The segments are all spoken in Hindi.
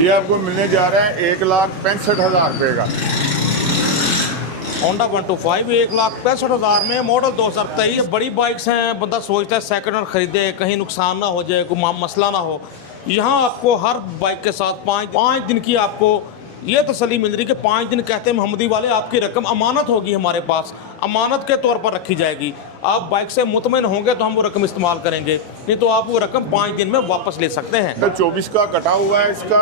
ये आपको मिलने जा रहा है 1,65,000 रुपये का। होंडा 125 1,65,000 में, मॉडल 2023। बड़ी बाइक्स हैं, बंदा सोचता है सेकंड हैंड खरीदे, कहीं नुकसान ना हो जाए, कोई मसला ना हो। यहाँ आपको हर बाइक के साथ पाँच दिन की आपको ये तसल्ली मिल रही कि 5 दिन कहते हैं मोहम्मदी वाले, आपकी रकम अमानत होगी हमारे पास, अमानत के तौर पर रखी जाएगी। आप बाइक से मुतमईन होंगे तो हम वो रकम इस्तेमाल करेंगे, नहीं तो आप वो रकम 5 दिन में वापस ले सकते हैं। तो 24 का कटा हुआ है इसका,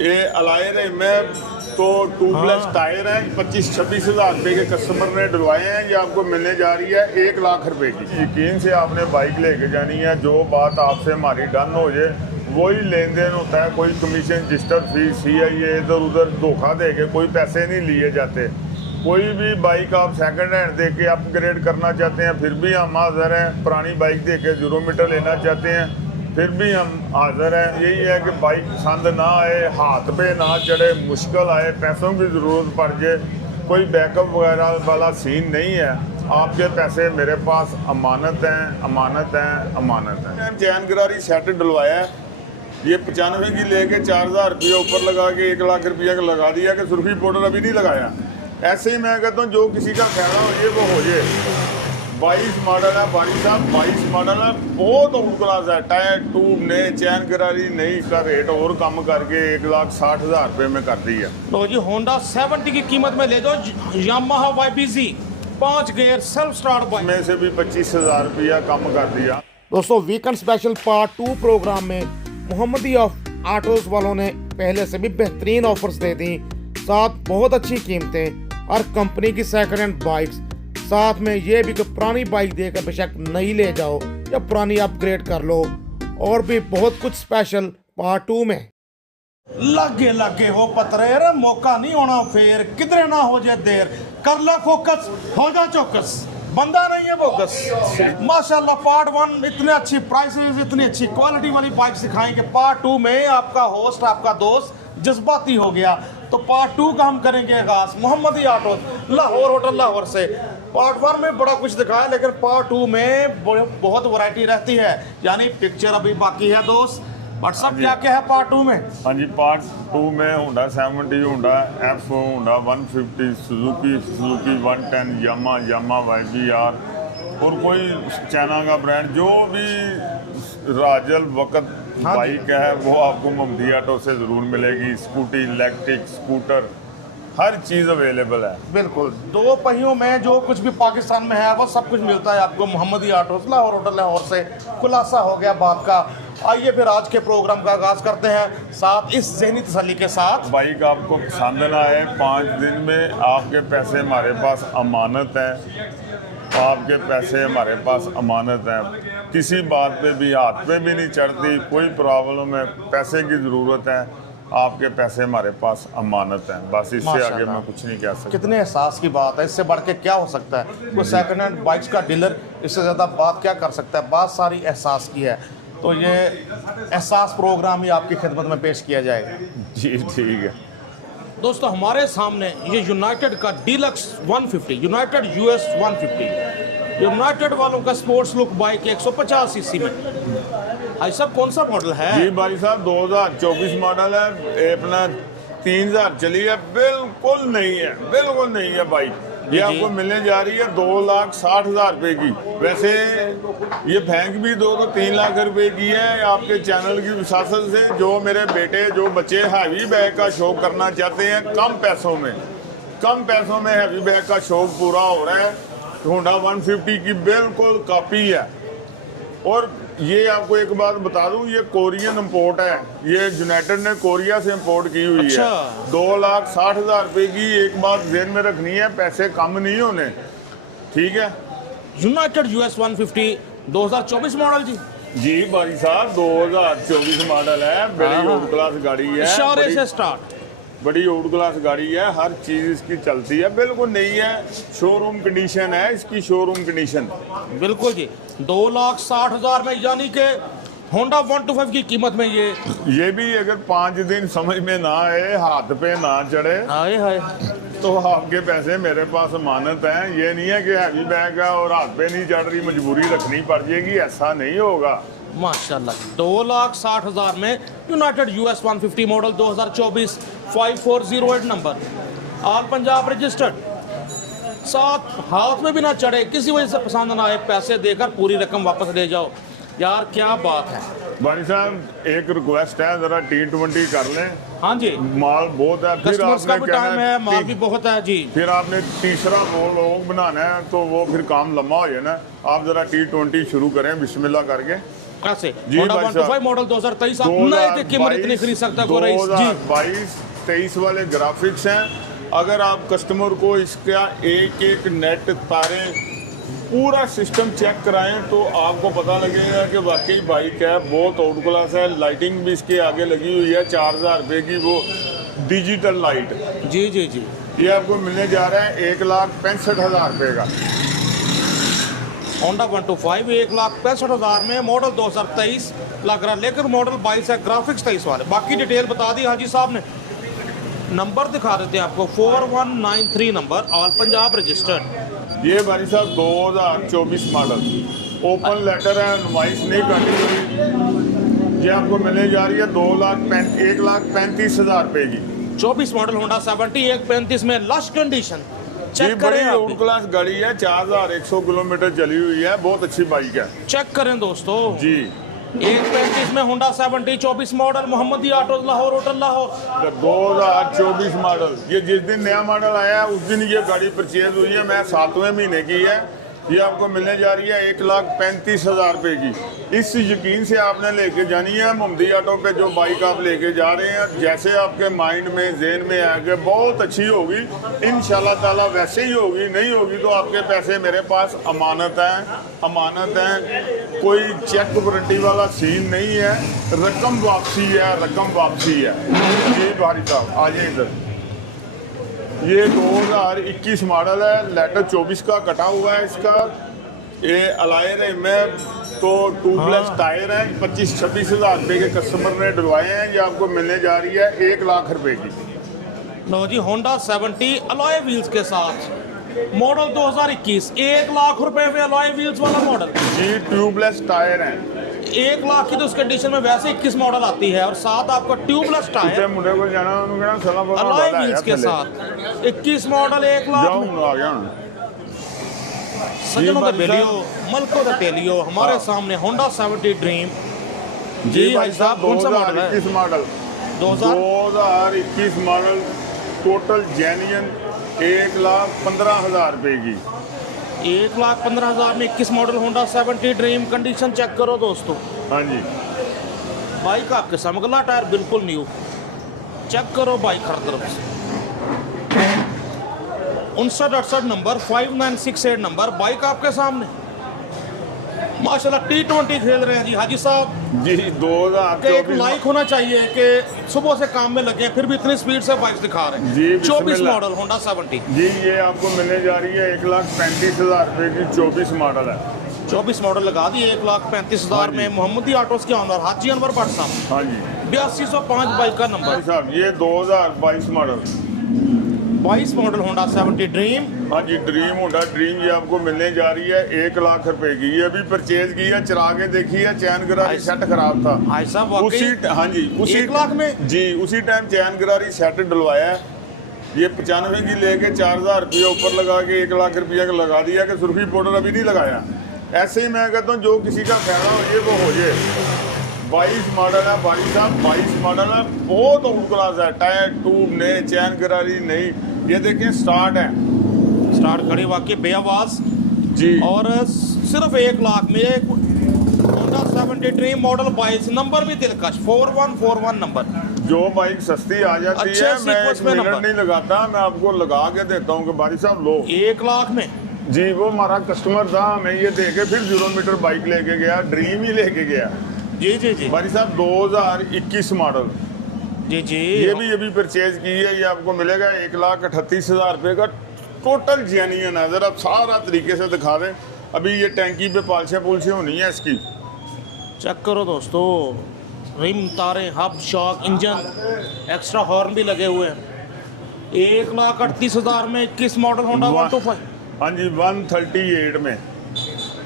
ये अलायर में तो ट्यूबलेस टायर है। 25-26 हज़ार रुपये के कस्टमर ने डलवाए हैं। ये आपको मिलने जा रही है 1 लाख रुपए की। यकीन से आपने बाइक लेके जानी है, जो बात आपसे हमारी डन हो जाए वही लेन देन होता है। कोई कमीशन, रजिस्टर फीस, CIA इधर उधर धोखा दे के कोई पैसे नहीं लिए जाते। कोई भी बाइक आप सेकंड हैंड दे के अपग्रेड करना चाहते हैं फिर भी हम हाज़िर हैं। पुरानी बाइक दे के 0 मीटर लेना चाहते हैं फिर भी हम हाज़िर हैं। यही है कि बाइक पसंद ना आए, हाथ पे ना चढ़े, मुश्किल आए, पैसों की ज़रूरत पड़ जाए, कोई बैकअप वगैरह वाला सीन नहीं है। आपके पैसे मेरे पास अमानत हैं, अमानत हैं, अमानत हैं। चैन गरारी सेट डलवाया है, ये 95 की लेके 4,000 रुपये ऊपर लगा के 1 लाख रुपया का लगा दिया कि सुर्खी पाउडर अभी नहीं लगाया। ऐसे ही मैं कहता हूँ जो किसी का कहना हो ये वो हो जाए। 22 मॉडल है भाई साहब, 22 मॉडल है, बहुत आउट क्लास है। टायर ट्यूब नए, चैन गरारी नहीं, इसका रेट और कम करके 1,60,000 रुपये में कर दी है। तो जी होंडा 70 की कीमत में ले जाओ Yamaha YBZ 5 gear self start bike में से भी 25,000 रुपया कम कर दिया। दोस्तों वीकेंड स्पेशल पार्ट 2 प्रोग्राम में मोहम्मदी ऑटोज वालों ने पहले से भी बेहतरीन ऑफर्स दे दी, साथ बहुत अच्छी कीमतें, हर कंपनी की सेकंड हैंड बाइक्स, साथ में ये भी कि पुरानी बाइक देकर बेशक नई ले जाओ या पुरानी अपग्रेड कर लो, और भी बहुत कुछ स्पेशल पार्ट 2 में। लागे लागे हो पतरेर, मौका नहीं होना फेर, किधरे ना हो जाए देर, कर ला फोकस, हो जा चौकस, बंदा नहीं है बोकस। माशाल्लाह पार्ट 1 इतने अच्छी प्राइसेस, इतनी अच्छी क्वालिटी वाली बाइक सिखाएंगे। पार्ट 2 में आपका होस्ट, आपका दोस्त जज्बाती हो गया, तो पार्ट 2 का हम करेंगे आगाज मोहम्मदी ऑटो लाहौर, होटल लाहौर से। पार्ट 1 में बड़ा कुछ दिखाया, लेकिन पार्ट 2 में बहुत वैरायटी रहती है, यानी पिक्चर अभी बाकी है दोस्त। बट सब क्या क्या है पार्ट 2 में? हाँ जी, पार्ट 2 में Honda 70, Honda F, Honda 150, Suzuki 110, यामा YBR और कोई चाइना का ब्रांड, जो भी राजल वक्त बाइक है वो आपको मोहम्मदी ऑटो से ज़रूर मिलेगी। स्कूटी, इलेक्ट्रिक स्कूटर, हर चीज़ अवेलेबल है। बिल्कुल, 2 पहियों में जो कुछ भी पाकिस्तान में है वो सब कुछ मिलता है आपको मोहम्मदी ऑटो लाहौर, होटल लाहौर से। खुलासा हो गया बात का। आइए फिर आज के प्रोग्राम का आगाज करते हैं, साथ इस ज़हनी तसल्ली के साथ। बाइक आपको पसंद ना आए, 5 दिन में आपके पैसे हमारे पास अमानत हैं। आपके पैसे हमारे पास अमानत हैं, किसी बात पे भी हाथ पे भी नहीं चढ़ती। कोई प्रॉब्लम है, पैसे की ज़रूरत है, आपके पैसे हमारे पास अमानत हैं। बस इससे आगे मैं कुछ नहीं कह सकता। कितने एहसास की बात है, इससे बढ़ के क्या हो सकता है? कोई सेकंड हैंड बाइक्स का डीलर इससे ज़्यादा बात क्या कर सकता है? बात सारी एहसास की है, तो ये एहसास प्रोग्राम ही आपकी खिदमत में पेश किया जाएगा। जी ठीक है दोस्तों, हमारे सामने ये यूनाइटेड का डीलक्स 150, यूनाइटेड US 150, यूनाइटेड वालों का स्पोर्ट्स लुक बाइक 150 सीसी में। भाई साहब कौन सा मॉडल है? जी भाई साहब 2024 मॉडल है, ये अपना 3,000 चली है। बिल्कुल नहीं है, बिल्कुल नहीं है बाइक। ये आपको मिलने जा रही है 2,60,000 रुपये की। वैसे ये बैंक भी 2 तो 3 लाख रुपए की है। आपके चैनल की विसासत से जो मेरे बेटे, जो बच्चे हैवी बैग का शौक करना चाहते हैं, कम पैसों में हैवी बैग का शौक पूरा हो रहा है। होंडा 150 की बिल्कुल कॉपी है। और ये आपको एक बात बता दूं, ये कोरियन इंपोर्ट है। ये यूनाइटेड ने कोरिया से इंपोर्ट की हुई है। 2,60,000 रुपये की। एक बात ध्यान में रखनी है, पैसे कम नहीं होने, ठीक है। यूनाइटेड US 150 2024 मॉडल जी। जी भाई साहब 2024 मॉडल है, बड़ी आउट क्लास गाड़ी है, इशारे से स्टार्ट, बड़ी आउट क्लास गाड़ी है, हर चीज़ इसकी चलती है, बिल्कुल नहीं है। शोरूम कंडीशन है इसकी, शोरूम कंडीशन। बिल्कुल जी। 2,60,000 में, यानी कि होंडा 125 की कीमत में ये भी अगर 5 दिन समझ में ना आए, हाथ पे ना चढ़े, हाय हाय, तो आपके पैसे मेरे पास अमानत हैं। ये नहीं है कि हैवी बैग है और हाथ पे नहीं चढ़ रही, मजबूरी रखनी पड़ जाएगी, ऐसा नहीं होगा। माशाल्लाह 2,60,000 में United US 150 model 2024 5408 number, all Punjab registered, साथ हाथ में भी ना चढ़े, किसी वजह से पसंद ना आए पैसे देकर पूरी रकम वापस ले जाओ। यार क्या बात है भाई साहब, एक रिक्वेस्ट है, जरा T20 कर लें। हाँ जी, माल बहुत है, फिर कस्टमर्स का आपने भी टाइम है, माल भी कि बहुत है जी। फिर आपने तीसरा लोग बनाना है तो वो फिर काम लंबा हो जाए ना। आप जरा T20 शुरू करें बिस्मिल्लाह करके। कैसे जी होंडा भाई 125 साहब। मॉडल 2023 आप नए की कीमत इतनी खरीद सकता है रईस जी। 2022-23 वाले ग्राफिक्स हैं। अगर आप कस्टमर को इसका एक एक नेट तारे पूरा सिस्टम चेक कराएं तो आपको पता लगेगा कि वाकई बाइक है, बहुत आउट क्लास है। लाइटिंग भी इसके आगे लगी हुई है 4,000 रुपये की, वो डिजिटल लाइट। जी जी जी, ये आपको मिलने जा रहा है 1,65,000 रुपये का। होंडा 125 1,65,000 में, मॉडल 2023 लग रहा है, लेकिन मॉडल 22 है, ग्राफिक्स 23 वाले। बाकी डिटेल बता दी हाजी साहब ने, नंबर दिखा देते हैं आपको 4193 नंबर, ऑल पंजाब रजिस्टर्ड। ये भाई साहब 2024 मॉडल ओपन लेटर है, नुमाइश नहीं करनी हुई। ये आपको मिलने जा रही है 1,35,000 रुपये की। 24 मॉडल होंडा 70 135 में, लश कंडीशन जी, चेक बड़ी करें आप आउट क्लास गाड़ी है, 4,100 किलोमीटर चली हुई है, बहुत अच्छी बाइक है चेक करें दोस्तों। जी। 135 में Honda 70 24 model, Mohammadi autos Lahore, hotel Lahore. 2024 model, ये जिस दिन नया मॉडल आया है उस दिन ये गाड़ी परचेज हुई है। मैं 7वें महीने की है। ये आपको मिलने जा रही है 1,35,000 रुपये की। इस यकीन से आपने लेके जानी है मोहम्मदी ऑटो पे जो बाइक आप लेके जा रहे हैं, जैसे आपके माइंड में जेहन में आके बहुत अच्छी होगी इंशाल्लाह ताला वैसे ही होगी। नहीं होगी तो आपके पैसे मेरे पास अमानत है। कोई चेक वारंटी वाला सीन नहीं है, रकम वापसी है। जी भाई साहब आ जाइए इधर। ये 2021 मॉडल है, लेटर 24 का कटा हुआ है इसका। ये अलायर में तो ट्यूबलेस टायर है, 25-26 हज़ार रुपये के कस्टमर ने डलवाए हैं। ये आपको मिलने जा रही है 1 लाख रुपए की। लो जी, होंडा 70 अलॉय व्हील्स के साथ, मॉडल 2021 1 लाख रुपए में अलॉय व्हील्स वाला मॉडल जी, ट्यूबलेस टायर है। 1 लाख की तो उस कंडीशन में वैसे 21 मॉडल आती है, और साथ आपका ट्यूबलेस टायर मुंडे को जाना अलॉय व्हील्स के साथ 21 मॉडल 1 लाख में। आ गया सजनों जी का बेलियो, मलको का टेलियो, हमारे सामने होंडा 70 ड्रीम। जी भाई साहब, कौन सा मॉडल है? 2021 मॉडल 2021 मॉडल, टोटल जेन्युइन 1,15,000 रुपये की। 1,15,000 में 21 model Honda 70 Dream. Condition check करो दोस्तों। हाँ जी, बाइक आपके समगला टायर बिल्कुल न्यू, चेक करो बाइक हर तरफ से। 5968 नंबर, 5968 नंबर, बाइक आपके सामने। माशाल्लाह T20 खेल रहे हैं जी हाजी साहब जी। के एक 2024 लाइक होना चाहिए कि सुबह से काम में लगे हैं फिर भी इतनी स्पीड से बाइक दिखा रहे हैं। जी, 24 बिस्मिल्लाह। मॉडल होंडा 70 जी, ये आपको मिलने जा रही है 1,35,000 रुपये की। 24 मॉडल है। 24 मॉडल लगा दिए 1,35,000 में। मोहम्मदी ऑटोस के ऑनर हाजी अनवर भट्ट साहब, हाँ जी 8205 बाइक का भाई नंबर। साहब, ये 2022 मॉडल 22 मॉडल होंडा 70 ड्रीम। हाँ जी, ड्रीम होंडा ड्रीम। ये आपको मिलने जा रही है 1 लाख रुपए की। ये अभी परचेज की है, चला के देखी है, चैन गरारी सेट खराब था। भाई साहब वाकई उसी हाँ जी, उसी 1 लाख में जी, उसी टाइम चैन गरारी सेट डलवाया है। ये 95 की लेके 4,000 रुपये ऊपर लगा के 1 लाख रुपया का लगा दिया कि सुर्खी पाउडर अभी नहीं लगाया। ऐसे ही मैं कहता हूँ जो किसी का फायदा हो ये वो हो जाए। 22 मॉडल है भाई साहब, 22 मॉडल है, बहुत आउट क्लास है। टायर ट्यूब नए, चैन गरारी नहीं। ये देखें स्टार्ट है, स्टार्ट खड़ी वाकई बेआवाज जी। और सिर्फ 1 लाख में एक होंडा 70 ड्रीम मॉडल 22 नंबर भी दिलकश 4141 नंबर। जो बाइक सस्ती आ जाती अच्छे है मैं सीक्वेंस 1 में मिनट नंबर। नहीं लगाता, मैं आपको लगा के देता हूँ कि भाई साहब लो। 1 लाख में जी, वो हमारा कस्टमर था, हमें ये दे के फिर 0 मीटर बाइक लेके गया, ड्रीम ही लेके गया। जी जी जी भाई साहब 2021 मॉडल, जी जी। ये भी अभी परचेज की है। ये आपको मिलेगा 1,38,000 रुपये का। टोटल जेन्युइन है, जरा सारा तरीके से दिखा दें। अभी ये टैंकी पे पालशे पुलशे होनी है इसकी। चेक करो दोस्तों, रिम, तारे, hub, shock, engine, extra horn भी लगे हुए हैं। 1,38,000 में 21 मॉडल होंडा 125। हाँ जी, 138 में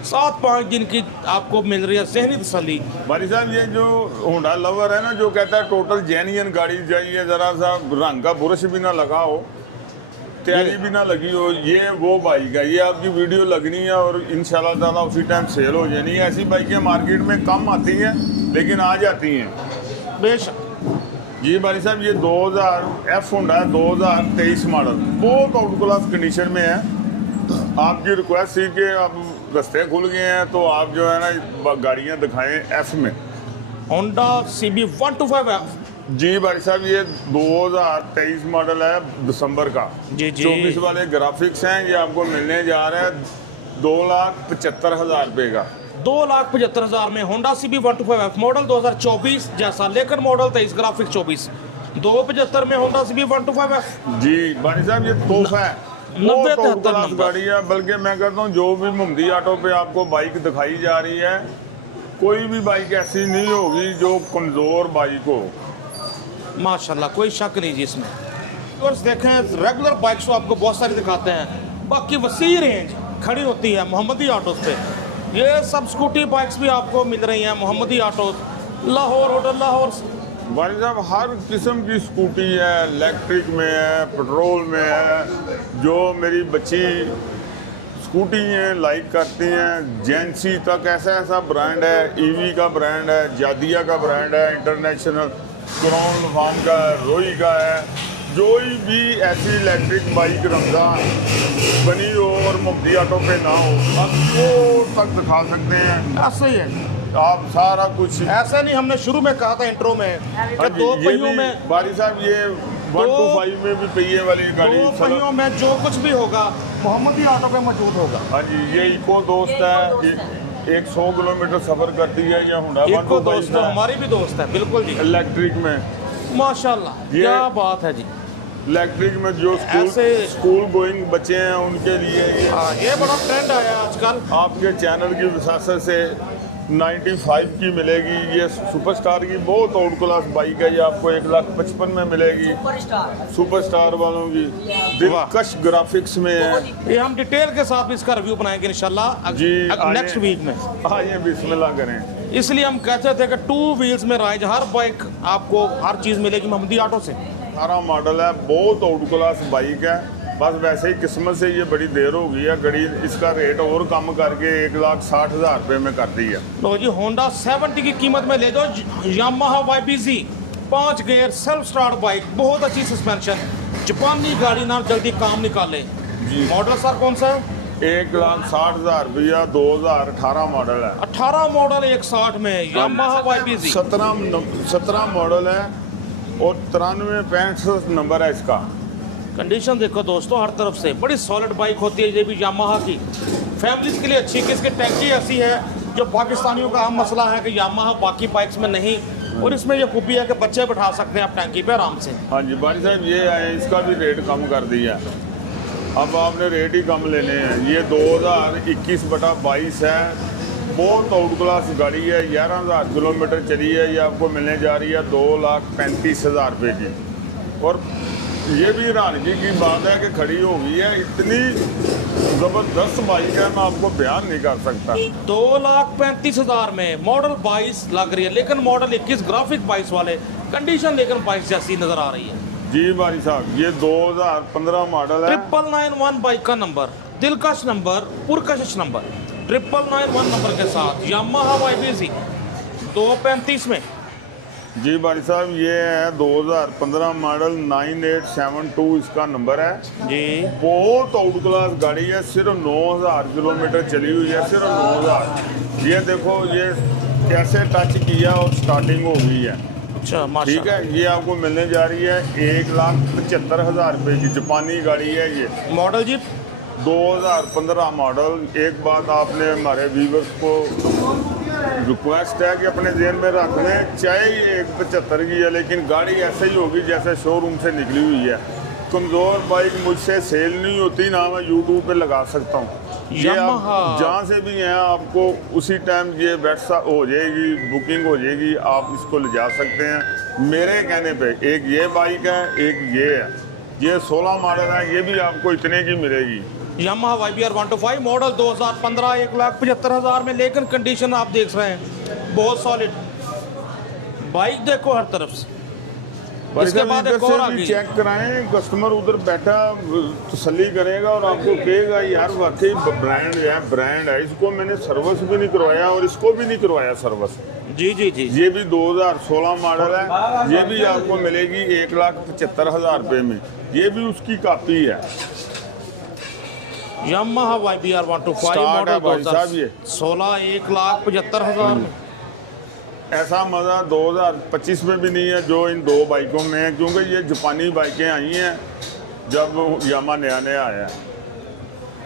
7-5 दिन की आपको मिल रही है सहनी तसल्ली। भाई साहब ये जो होंडा लवर है ना, जो कहता है टोटल जेन्युइन गाड़ी चाहिए, जरा सा रंग का बुरश भी ना लगा हो, तैयारी भी ना लगी हो, ये वो बाइक है। ये आपकी वीडियो लगनी है और इंशाल्लाह ताला उसी टाइम सेल हो जानी है। ऐसी बाइकें मार्केट में कम आती हैं लेकिन आ जाती हैं। बेशक जी भाई साहब, ये 2000 एफ होंडा है, 2023 मॉडल, बहुत आउट क्लास कंडीशन में है। आपकी रिक्वेस्ट थी कि अब रास्ते खुल गए हैं तो आप जो है ना गाड़ियाँ दिखाएं एफ में। Honda CB 125F। जी भाई साहब, ये 2023 मॉडल है दिसंबर का। जी जी। 24 वाले ग्राफिक्स हैं। ये आपको मिलने जा रहा है 2,75,000 रुपये का। 2,75,000 में होंडा CB 125F मॉडल 2024 जैसा, लेकर मॉडल 23 ग्राफिक 24। 2,75 में होंडा CB 125F। जी भाई साहब, ये तोहफा है, 90-73 नंबर गाड़ी है। बल्कि मैं कहता हूँ जो भी मोहम्मदी ऑटो पे आपको बाइक दिखाई जा रही है, कोई भी बाइक ऐसी नहीं होगी जो कमज़ोर बाइक हो। माशाल्लाह, कोई शक नहीं जी इसमें। और देखें रेगुलर बाइक्स तो आपको बहुत सारी दिखाते हैं, बाकी वसी रेंज खड़ी होती है मोहम्मदी ऑटोज पे। ये सब स्कूटी बाइक्स भी आपको मिल रही हैं मोहम्मदी ऑटोज। लाहौर होटल लाहौर भाई साहब, हर किस्म की स्कूटी है, इलेक्ट्रिक में है, पेट्रोल में है। जो मेरी बच्ची स्कूटी हैं लाइक करती हैं, जेंसी तक ऐसा ऐसा ब्रांड है। ईवी का ब्रांड है, जादिया का ब्रांड है, इंटरनेशनल क्रॉन फार्म का, रोई का है। जो भी ऐसी इलेक्ट्रिक बाइक रमजान बनी हो और मोहम्मदी ऑटो पे ना हो, आप वो तक दिखा सकते हैं। ऐसे ही है, आप सारा कुछ ऐसा नहीं। हमने शुरू में कहा था इंट्रो में कि दो पहियों में, बारी साहब, ये 125 में भी पहिए वाली गाड़ी, दो पहियों में जो कुछ भी होगा मोहम्मदी ऑटो पे मौजूद होगा। हाँ जी, ये इको दोस्त है। 100 किलोमीटर सफ़र करती है। ये होंडा इको दोस्त हमारी भी दोस्त है, बिल्कुल जी। इलेक्ट्रिक में माशाल्लाह, क्या बात है जी। इलेक्ट्रिक में जो स्कूल गोइंग बच्चे हैं उनके लिए ये बड़ा ट्रेंड आया आजकल। आपके चैनल की विसासत से 95 की मिलेगी। ये सुपरस्टार की बहुत आउट क्लास बाइक है। ये आपको 1,55,000 में मिलेगी। सुपरस्टार वालों की दिलकश ग्राफिक्स में है। ये हम डिटेल के साथ इसका रिव्यू बनाएंगे इंशाल्लाह जी नेक्स्ट वीक में। आइए बिस्मिल्लाह करें। इसलिए हम कहते थे कि 2 व्हील्स में राइज हर बाइक आपको हर चीज़ मिलेगी मोहम्मदी ऑटो से। 18 मॉडल है, बहुत आउट क्लास बाइक है। बस वैसे ही किस्मत से ये बड़ी देर हो गई है। गाड़ी इसका रेट और कम करके 1,60,000 रुपये में कर दी है। तो जी होंडा 70 की कीमत में ले जाओ Yamaha YBZ 5 gear self start bike, बहुत अच्छी सस्पेंशन, जापानी गाड़ी ना जल्दी काम निकाले जी। मॉडल सर कौन सा है? 1,60,000 रुपया, 2018 मॉडल है। 18 मॉडल 160 में यामाहा YBZ। 17 मॉडल है और 93-65 नंबर है इसका। कंडीशन देखो दोस्तों, हर तरफ से बड़ी सॉलिड बाइक होती है ये भी यामाहा की। फैमिलीज के लिए अच्छी कि इसकी टैंकी ऐसी है जो पाकिस्तानियों का आम मसला है कि यामाहा बाकी बाइक्स में नहीं, और इसमें ये खूबी है कि बच्चे बैठा सकते हैं आप टैंकी पे आराम से। हाँ जी भाई साहब, ये है, इसका भी रेट कम कर दिया। अब आपने रेट ही कम लेने हैं। ये 2021/22 है। बहुत आउट क्लास गाड़ी है। 11,000 किलोमीटर चली है। ये आपको मिलने जा रही है 2,35,000 रुपये की। और ये भी हैरानगी की बात है कि खड़ी हो गई है। इतनी ज़बरदस्त बाइक है, मैं आपको बयान नहीं कर सकता। 2,35,000 में मॉडल 22 लग रही है, लेकिन मॉडल 21 ग्राफिक 22 वाले, कंडीशन लेकिन 22 जैसी नजर आ रही है जी भाई साहब। ये 2015 मॉडल है। 991 बाइक का नंबर, दिलकश नंबर, पुरकशिश नंबर, 991 नंबर के साथ यामाहा YBZ 235 में। जी भाई साहब, ये है 2015 मॉडल 9872 इसका नंबर है जी। बहुत आउट क्लास गाड़ी है। सिर्फ 9,000 किलोमीटर चली हुई है, सिर्फ 9,000। ये देखो ये कैसे टच किया और स्टार्टिंग हो गई है। अच्छा, ठीक है। ये आपको मिलने जा रही है 1,75,000 रुपये की। जापानी गाड़ी है ये। मॉडल जी 2015 मॉडल। एक बात आपने हमारे व्यूवर्स को रिक्वेस्ट है कि अपने जेन में रख लें, चाहे ये 1,75 की है लेकिन गाड़ी ऐसे ही होगी जैसे शोरूम से निकली हुई है। कमज़ोर बाइक मुझसे सेल नहीं होती, ना मैं यूट्यूब पे लगा सकता हूँ। ये आप जहाँ से भी हैं आपको उसी टाइम ये व्हाट्सएप हो जाएगी, बुकिंग हो जाएगी, आप इसको ले जा सकते हैं। मेरे कहने पे एक ये बाइक है, एक ये है। ये 16 मॉडल है, ये भी आपको इतने की मिलेगी। यामाहा YBR 125 मॉडल 2015 1,75,000 में, लेकिन कंडीशन आप देख रहे हैं बहुत सॉलिड। बाइक देखो हर तरफ से। इसके बाद एक और आ गई, चेक कराएं, कस्टमर उधर बैठा तसल्ली करेगा और आपको कहेगा यार वाकई ब्रांड है। इसको मैंने सर्विस भी नहीं करवाया और इसको भी नहीं करवाया सर्विस। जी जी जी। ये भी 2016 मॉडल है, ये भी आपको मिलेगी 1,75,000 रुपये में। ये भी उसकी कॉपी है। यामाहा YBR 125 स्टॉक है मॉडल भाई साहब ये। 2016 1,75,000 में। ऐसा मज़ा 2025 में भी नहीं है जो इन दो बाइकों में है, क्योंकि ये जापानी बाइकें आई हैं जब यामा नया आया है।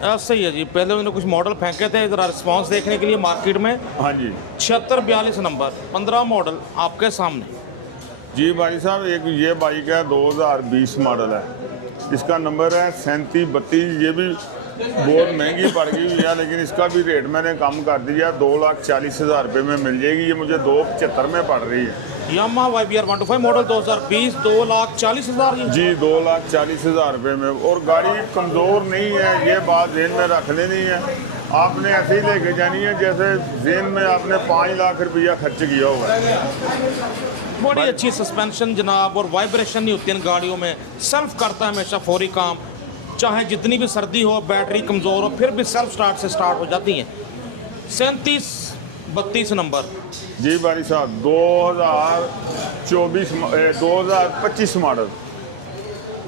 ऐसा ही है जी। पहले उन्होंने कुछ मॉडल फेंके थे ज़रा रिस्पांस देखने के लिए मार्केट में। हाँ जी 7642 नंबर 15 मॉडल आपके सामने। जी भाई साहब, एक ये बाइक है 2020 मॉडल है, इसका नंबर है 3732। ये भी बहुत महंगी पड़ गई हुई है, लेकिन इसका भी रेट मैंने कम कर दिया, 2,40,000 रुपये में मिल जाएगी। ये मुझे 2,75 में पड़ रही है। यामाहा YBR 125 मॉडल 2020 2,40,000 जी 2,40,000 रुपये में। और गाड़ी कमज़ोर नहीं है, ये बात जेन में रख लेनी है। आपने ऐसे ही लेके जानी है जैसे जेन में आपने 5 लाख रुपया खर्च किया होगा। बड़ी अच्छी सस्पेंशन जनाब, और वाइब्रेशन नहीं होती इन गाड़ियों में। सेल्फ करता है हमेशा फौरी काम, चाहे जितनी भी सर्दी हो, बैटरी कमज़ोर हो, फिर भी सेल्फ स्टार्ट से स्टार्ट हो जाती हैं। 3732 नंबर। जी भाई साहब 2025 मॉडल,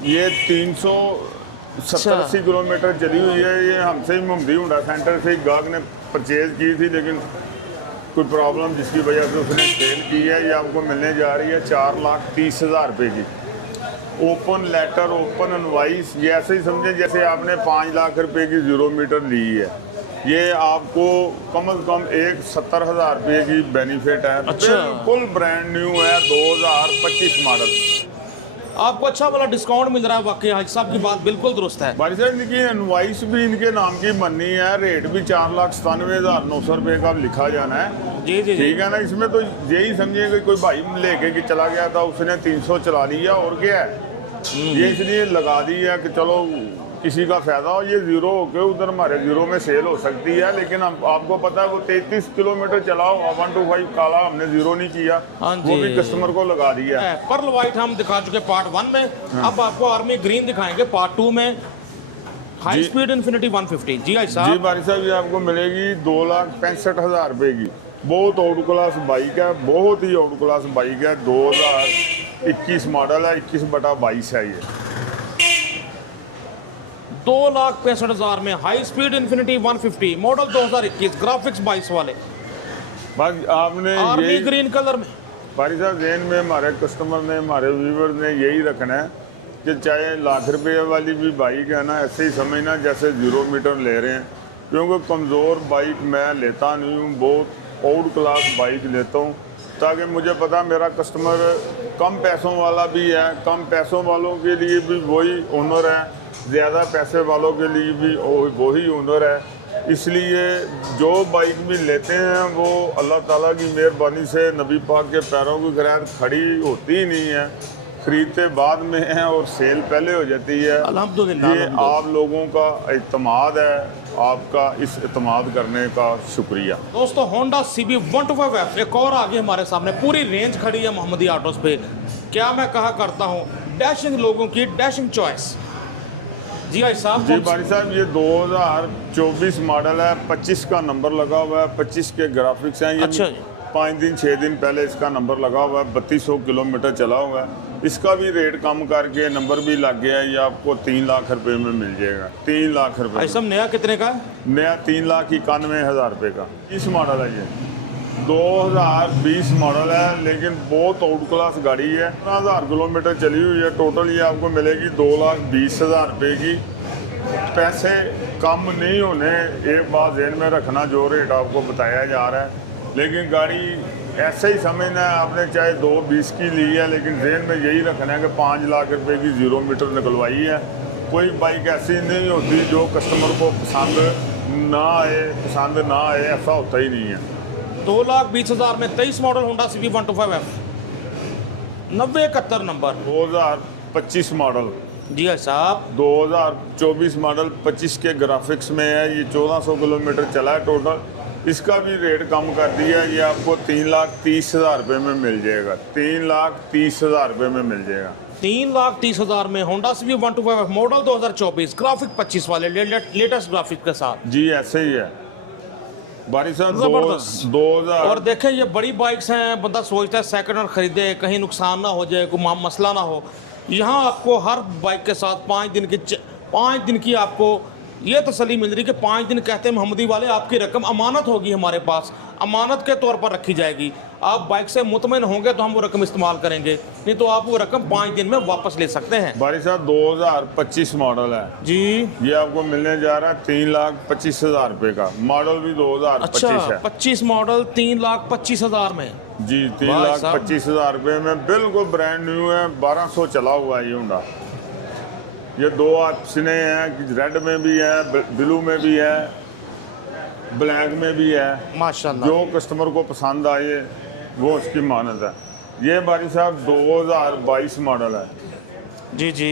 ये 370-80 किलोमीटर चली हुई है। ये हमसे ही मुमदी हुंडा सेंटर से गाहक ने परचेज़ की थी, लेकिन कोई प्रॉब्लम जिसकी वजह से उसने सेल की है। ये आपको मिलने जा रही है 4,30,000 रुपये की। ओपन लेटर, ओपन इनवॉइस, ये ऐसे ही समझें जैसे आपने 5 लाख रुपए की 0 मीटर ली है। ये आपको कम से कम 70,000 रुपये की बेनिफिट है। अच्छा। बिल्कुल ब्रांड न्यू है, 2025 मॉडल। आपको अच्छा वाला डिस्काउंट मिल रहा है। वाकई हाजी साहब की बात बिल्कुल दुरुस्त है। भाई साहब इनकी इनवॉइस भी इनके नाम की बननी है, रेट भी 4,97,900 रुपये का लिखा जाना है। जी जी जी। ठीक है ना। इसमें तो यही समझिए कि कोई भाई लेके कि चला गया था, उसने 300 चला लिया और क्या है, ये इसलिए लगा दी है कि चलो किसी का फायदा हो। ये जीरो होके उधर हमारे जीरो में सेल हो सकती है, लेकिन हम आपको पता है वो 33 किलोमीटर चलाओ 125 काला हमने जीरो नहीं किया, हाँ वो भी कस्टमर को लगा दिया। पर्ल वाइट हम दिखा चुके पार्ट 1 में। अब आपको आर्मी ग्रीन दिखाएंगे पार्ट 2 में। High speed infinity 150। जी भाई साहब। जी भाई साहब, ये आपको मिलेगी 2,65,000 रुपये की। बहुत आउट क्लास बाइक है, बहुत ही आउट क्लास बाइक है। 2021 मॉडल है, 21/22 है ये। 2,65,000 में high speed infinity 150 model 2021, graphics 22 वाले, बस आपने आर्मी यही ग्रीन कलर में। भाई साहब जेन में हमारे कस्टमर ने, हमारे व्यूवर ने यही रखना है कि चाहे लाख रुपये वाली भी बाइक है ना, ऐसे ही समझना जैसे 0 मीटर ले रहे हैं। क्योंकि कमज़ोर बाइक मैं लेता नहीं हूँ, बहुत आउट क्लास बाइक लेता हूँ, ताकि मुझे पता मेरा कस्टमर कम पैसों वाला भी है, कम पैसों वालों के लिए भी वही ओनर है, ज़्यादा पैसे वालों के लिए भी वही ओनर है। इसलिए जो बाइक भी लेते हैं वो अल्लाह ताला की मेहरबानी से नबी पाक के पैरों की खैर खड़ी होती ही नहीं है, खरीदते बाद में हैं और सेल पहले हो जाती है। अल्हम्दुलिल्लाह। ये आप लोगों का इत्मीनाद है, आपका इस इत्मीनाद करने का शुक्रिया। दोस्तों होंडा CB 125F एक और आगे हमारे सामने पूरी रेंज खड़ी है मोहम्मदी ऑटोस पे। क्या मैं कहा करता हूँ, डैशिंग लोगों की डैशिंग चॉइस। जी भाई साहब। जी भाई साहब, ये 2024 मॉडल है, 25 का नंबर लगा हुआ है, 25 के ग्राफिक्स हैं। ये अच्छा। 5 दिन 6 दिन पहले इसका नंबर लगा हुआ है, 3200 किलोमीटर चला हुआ है। इसका भी रेट कम करके नंबर भी लग गया है, ये आपको 3 लाख रुपए में मिल जाएगा। 3 लाख रुपए। भाई साहब नया कितने का? नया 3,91,000 रुपये का। इस मॉडल है ये 2020 मॉडल है, लेकिन बहुत आउट क्लास गाड़ी है। 15,000 किलोमीटर चली हुई है टोटल। ये आपको मिलेगी 2,20,000 रुपये की। पैसे कम नहीं होने, एक बात ध्यान में रखना, जो रेट आपको बताया जा रहा है, लेकिन गाड़ी ऐसे ही समझना है। आपने चाहे 2,20 की ली है, लेकिन जेन में यही रखना है कि 5 लाख रुपए की 0 मीटर निकलवाई है। कोई बाइक ऐसी नहीं होती जो कस्टमर को पसंद ना आए, ऐसा होता ही नहीं है। 2,20,000 में 23 model Honda CB 125F 9071 number 2025 model जी भाई साहब। 2024 मॉडल 25 के ग्राफिक्स में है, ये 1400 किलोमीटर चला है टोटल। इसका भी रेट कम कर दिया है, ये आपको 3,30,000 रुपये में मिल जाएगा। 3,30,000 रुपये में मिल जाएगा। 3,30,000 में होंडा सिटी 125 मॉडल 2024 ग्राफिक 25 वाले लेटेस्ट ग्राफिक के साथ। जी ऐसे ही है बारी साहब। जबरदस्त। 2000 और देखें ये बड़ी बाइक्स हैं, बंदा सोचता है सेकंड हैंड खरीदे, कहीं नुकसान ना हो जाए, कोई मसला ना हो। यहाँ आपको हर बाइक के साथ 5 दिन की आपको ये तसल्ली मिल रही कि 5 दिन कहते हैं मोहम्मदी वाले, आपकी रकम अमानत होगी हमारे पास, अमानत के तौर पर रखी जाएगी। आप बाइक से मुतमईन होंगे तो हम वो रकम इस्तेमाल करेंगे, नहीं तो आप वो रकम 5 दिन में वापस ले सकते हैं। बारी साहब 2025 मॉडल है जी। ये आपको मिलने जा रहा है 3,25,000 रुपये का। मॉडल भी 2025 अच्छा, है। 25 मॉडल 3,25,000 में। जी 3,25,000 रुपये में बिल्कुल ब्रांड न्यू है। 1200 चला हुआ है ये होंडा। ये 2 ऑप्शनें हैं, रेड में भी है, ब्लू में भी है, ब्लैक में भी है। माशाल्लाह। जो कस्टमर को पसंद आए वो उसकी मानत है। ये बारी साहब 2022 मॉडल है। जी जी।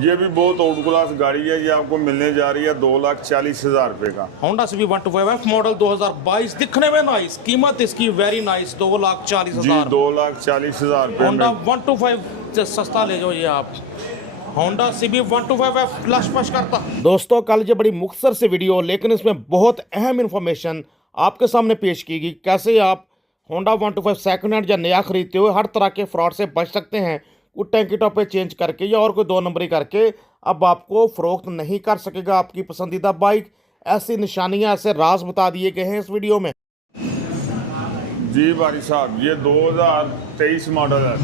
ये भी बहुत आउट क्लास गाड़ी है। ये आपको मिलने जा रही है 2,40,000 रुपये का। होंडा सिटी 125 मॉडल 2022, दिखने में नाइस, कीमत इसकी वेरी नाइस, 2,40,000। जी 2,40,000 रुपये होंडा में। 125 से सस्ता ले जाओ ये आप। होंडा सीबी 125 फ्लश फश करता। दोस्तों कल ये बड़ी मुख्तसर से वीडियो, लेकिन इसमें बहुत अहम इन्फॉर्मेशन आपके सामने पेश की गई। कैसे आप होंडा 125 सेकंड हैंड या नया खरीदते हुए हर तरह के फ्रॉड से बच सकते हैं। कुछ टैंकी टॉप पे चेंज करके या और कोई 2 नंबरी करके अब आपको फ़रोख्त नहीं कर सकेगा आपकी पसंदीदा बाइक। ऐसी निशानियां, ऐसे राज बता दिए गए हैं इस वीडियो में। जी बारी साहब ये 2023 मॉडल है।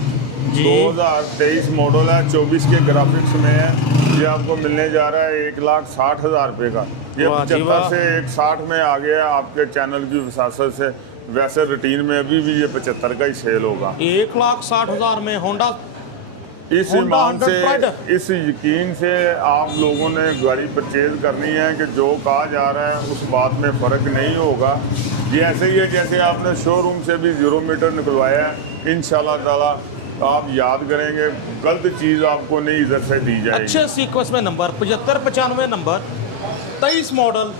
जी। 2023 मॉडल है, 24 के ग्राफिक्स में है। ये आपको मिलने जा रहा है 1,60,000 रुपये का। ये वाह जी 75 वाह। से 160 में आ गया आपके चैनल की वसासत से। वैसे रूटीन में अभी भी ये 75 का ही सेल होगा। 1,60,000 में होंडा। इस Honda ईमान 100 Pride। से, इस यकीन से आप लोगों ने गाड़ी परचेज करनी है कि जो कहा जा रहा है उस बात में फ़र्क नहीं होगा। ये ऐसे ही है जैसे आपने शोरूम से भी 0 मीटर निकलवाया है। इंशाल्लाह ताला आप याद करेंगे, गलत चीज़ आपको नहीं इधर से दी जाएगी। अच्छे सीक्वेंस में नंबर 7595 नंबर 23 मॉडल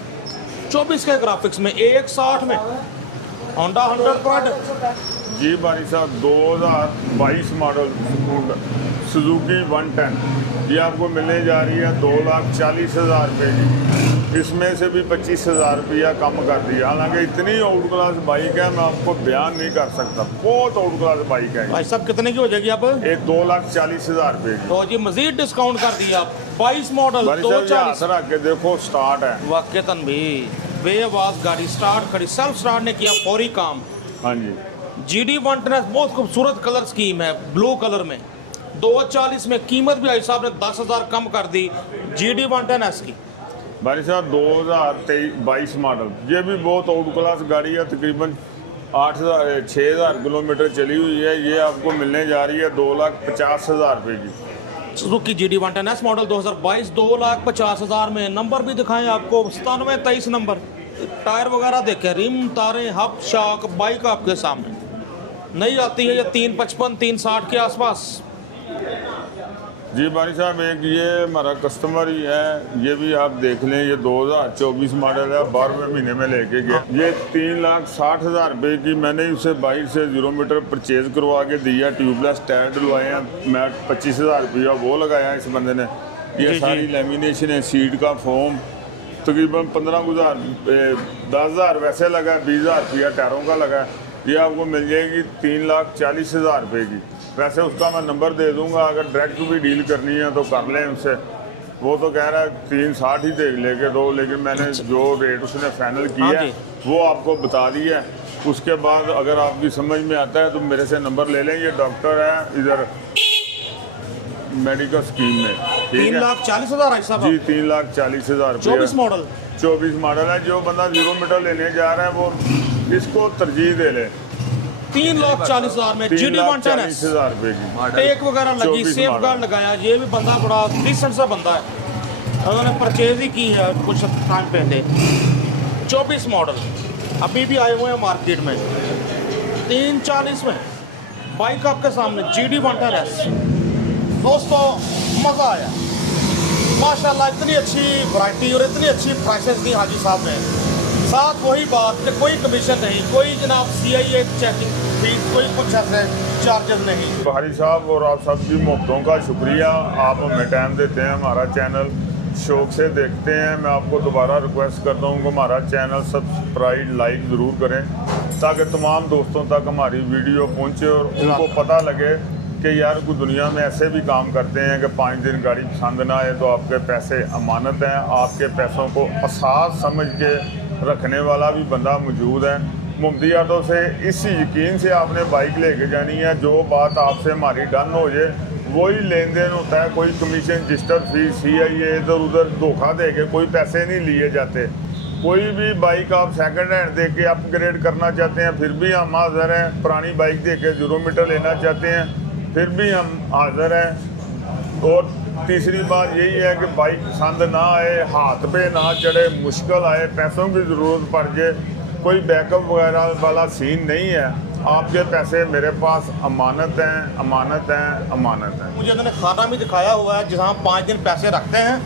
24 के ग्राफिक्स में 1,60 में होंडा 100 Pride। जी बारी साहब 2022 मॉडल सुजुकी 110 ये आपको मिलने जा रही है 2,40,000 रुपये की। इसमें से भी 25,000 रुपया कम कर दिया। हालांकि इतनी आउट क्लास बाइक है, मैं आपको बयान नहीं कर सकता। बहुत आउट क्लास बाइक है। भाई साहब कितने की हो जाएगी अब? एक 2,40,000 रुपये की। तो जी मजीद डिस्काउंट कर दिया। 22 मॉडल बारी साहब ये 2,40। हाथ रख के देखो, स्टार्ट है। वाकईतन भी बेआवाज गाड़ी स्टार्ट खड़ी, सेल्फ स्टार्ट ने किया फौरी काम। हाँ जी। GD 110 बहुत खूबसूरत कलर स्कीम है, ब्लू कलर में 2,40 में। कीमत भी भाई साहब ने 10,000 कम कर दी GD 110S की। भाई साहब 2022 मॉडल ये भी बहुत आउट क्लास गाड़ी है। तकरीबन 6,000 किलोमीटर चली हुई है। ये आपको मिलने जा रही है 2,50,000 रुपये की। सुजुकी GD 110S मॉडल 2022 2,50,000 में। नंबर भी दिखाएं आपको 9723 नंबर। टायर वगैरह देखें, रिम, तारें, हब, शॉक, बाइक आपके सामने नई आती है ये 355 360 के आसपास। जी भाई साहब एक ये हमारा कस्टमर ही है, ये भी आप देख लें। ये 2024 मॉडल है, 12वें महीने में लेके गया। ये 3,60,000 रुपये की मैंने उसे बाहर से 0 मीटर परचेज करवा के दिया। ट्यूबलेस टायर डलवाए हैं। मैं 25,000 रुपया वो लगाया इस बंदे ने। ये जी, सारी जी। लेमिनेशन है, सीट का फोम तकरीबन 10,000 वैसे लगा है, 20,000 रुपया टायरों का लगा है। ये आपको मिल जाएगी 3,40,000 रुपये की। वैसे उसका मैं नंबर दे दूंगा, अगर डायरेक्ट भी डील करनी है तो कर लें उससे। वो तो कह रहा है 360 ही दे लेके दो, लेकिन मैंने जो रेट उसने फाइनल किया है वो आपको बता दिया है। उसके बाद अगर आपकी समझ में आता है तो मेरे से नंबर ले लें। ये डॉक्टर है इधर मेडिकल स्कीम में, ठीक है। 3,40,000 है साहब। जी 3,40,000 रुपये। 24 मॉडल 24 मॉडल है। जो बंदा 0 मीटर लेने जा रहा है वो इसको तरजीह दे ले। 3,40,000 में GD 110S 3,40,000 रुपये की। टेक वगैरह लगी, 24 सेफ मॉडल। गार्ड लगाया। ये भी बंदा बड़ा डिसेंट सा बंदा है, उन्होंने परचेज ही की है कुछ टाइम पहले। 24 मॉडल अभी भी आए हुए हैं मार्केट में 3,40 में। बाइक आपके सामने GD 110S। दोस्तों मज़ा आया। माशाल्लाह इतनी अच्छी वैरायटी और इतनी अच्छी प्राइसेस दी हाजी साहब ने। साथ वही बात कि कोई कमीशन नहीं, कोई जनाब CIA चेकिंग फीस, कोई कुछ ऐसे चार्जेस नहीं। भारी साहब और आप सबकी मोहब्बतों का शुक्रिया, आप हमें टाइम देते हैं, हमारा चैनल शौक से देखते हैं। मैं आपको दोबारा रिक्वेस्ट करता हूँ कि हमारा चैनल सब्सक्राइब लाइक ज़रूर करें ताकि तमाम दोस्तों तक हमारी वीडियो पहुँचे और उनको पता लगे कि यार कोई दुनिया में ऐसे भी काम करते हैं कि 5 दिन गाड़ी पसंद ना आए तो आपके पैसे अमानत हैं, आपके पैसों को असास समझ के रखने वाला भी बंदा मौजूद है। मोहम्मदी ऑटो से इसी यकीन से आपने बाइक लेके जानी है, जो बात आपसे हमारी डन हो जाए वही लेन देन होता है। कोई कमीशन रजिस्टर फीस CIA इधर उधर धोखा दे के कोई पैसे नहीं लिए जाते। कोई भी बाइक आप सेकंड हैंड दे के अपग्रेड करना चाहते हैं फिर भी हम हाज़िर हैं, पुरानी बाइक दे के 0 मीटर लेना चाहते हैं फिर भी हम हाज़िर हैं। और तीसरी बात यही है कि बाइक पसंद ना आए, हाथ पे ना चढ़े, मुश्किल आए, पैसों की ज़रूरत पड़ जाए, कोई बैकअप वगैरह वाला सीन नहीं है। आपके पैसे मेरे पास अमानत हैं, अमानत हैं, अमानत हैं। मुझे उन्होंने खाना भी दिखाया हुआ है जहाँ 5 दिन पैसे रखते हैं,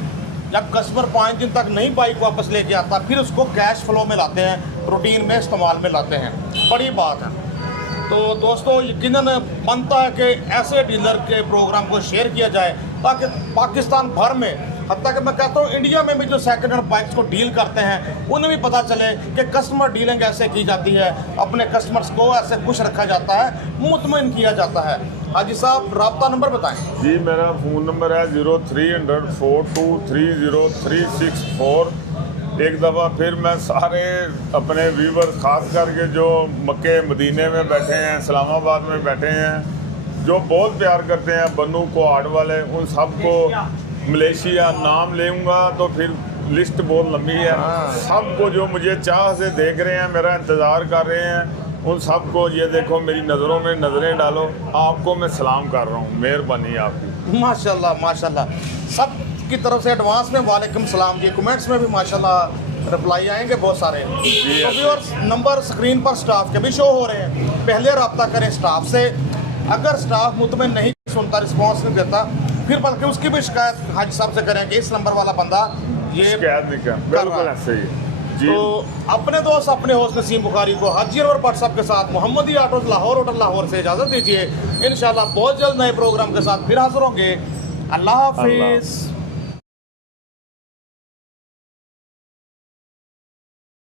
जब कस्टमर 5 दिन तक नहीं बाइक वापस लेके आता फिर उसको कैश फ्लो में लाते हैं, रूटीन में इस्तेमाल में लाते हैं। बड़ी बात है। तो दोस्तों यकीनन बनता है कि ऐसे डीलर के प्रोग्राम को शेयर किया जाए ताकि पाकिस्तान भर में, हत्ता कि मैं कहता हूँ इंडिया में भी जो सेकंड हैंड बाइक्स को डील करते हैं उन्हें भी पता चले कि कस्टमर डीलिंग ऐसे की जाती है, अपने कस्टमर्स को ऐसे खुश रखा जाता है, मुतमईन किया जाता है। हाजी साहब राब्ता नंबर बताएं। जी मेरा फ़ोन नंबर है 0300 4230364। एक दफ़ा फिर मैं सारे अपने व्यूवर्स खास करके जो मक्के मदीने में बैठे हैं, इस्लामाबाद में बैठे हैं, जो बहुत प्यार करते हैं बन्नू कोहाड़ वाले, उन सबको मलेशिया नाम लेऊंगा तो फिर लिस्ट बहुत लंबी है। सबको जो मुझे चाह से देख रहे हैं, मेरा इंतज़ार कर रहे हैं, उन सबको ये देखो मेरी नज़रों में नज़रें डालो, आपको मैं सलाम कर रहा हूँ। मेहरबानी आपकी। माशाल्लाह माशाल्लाह, सब की तरफ से एडवांस में वालेकुम सलाम जी। कमेंट्स में भी माशाल्लाह रिप्लाई आएंगे बहुत सारे। तो व्यूअर्स नंबर स्क्रीन पर स्टाफ के भी शो हो रहे हैं, पहले रब्ता करें स्टाफ से। अगर स्टाफ मुतमिन नहीं सुनता, रिस्पॉन्स नहीं देता, फिर बल्कि उसकी भी शिकायत हाजी साहब से करें कि इस नंबर वाला बंदा ये शिकायत नहीं कर, बिल्कुल ऐसे ही जी। तो अपने दोस्त अपने होस्ट नसीम बुखारी को हाजी और व्हाट्सएप के साथ मोहम्मदी ऑटोज लाहौर होटल लाहौर से इजाज़त दीजिए। इंशाल्लाह बहुत जल्द नए प्रोग्राम के साथ फिर हाजिर होंगे। अल्लाह हाफिज़।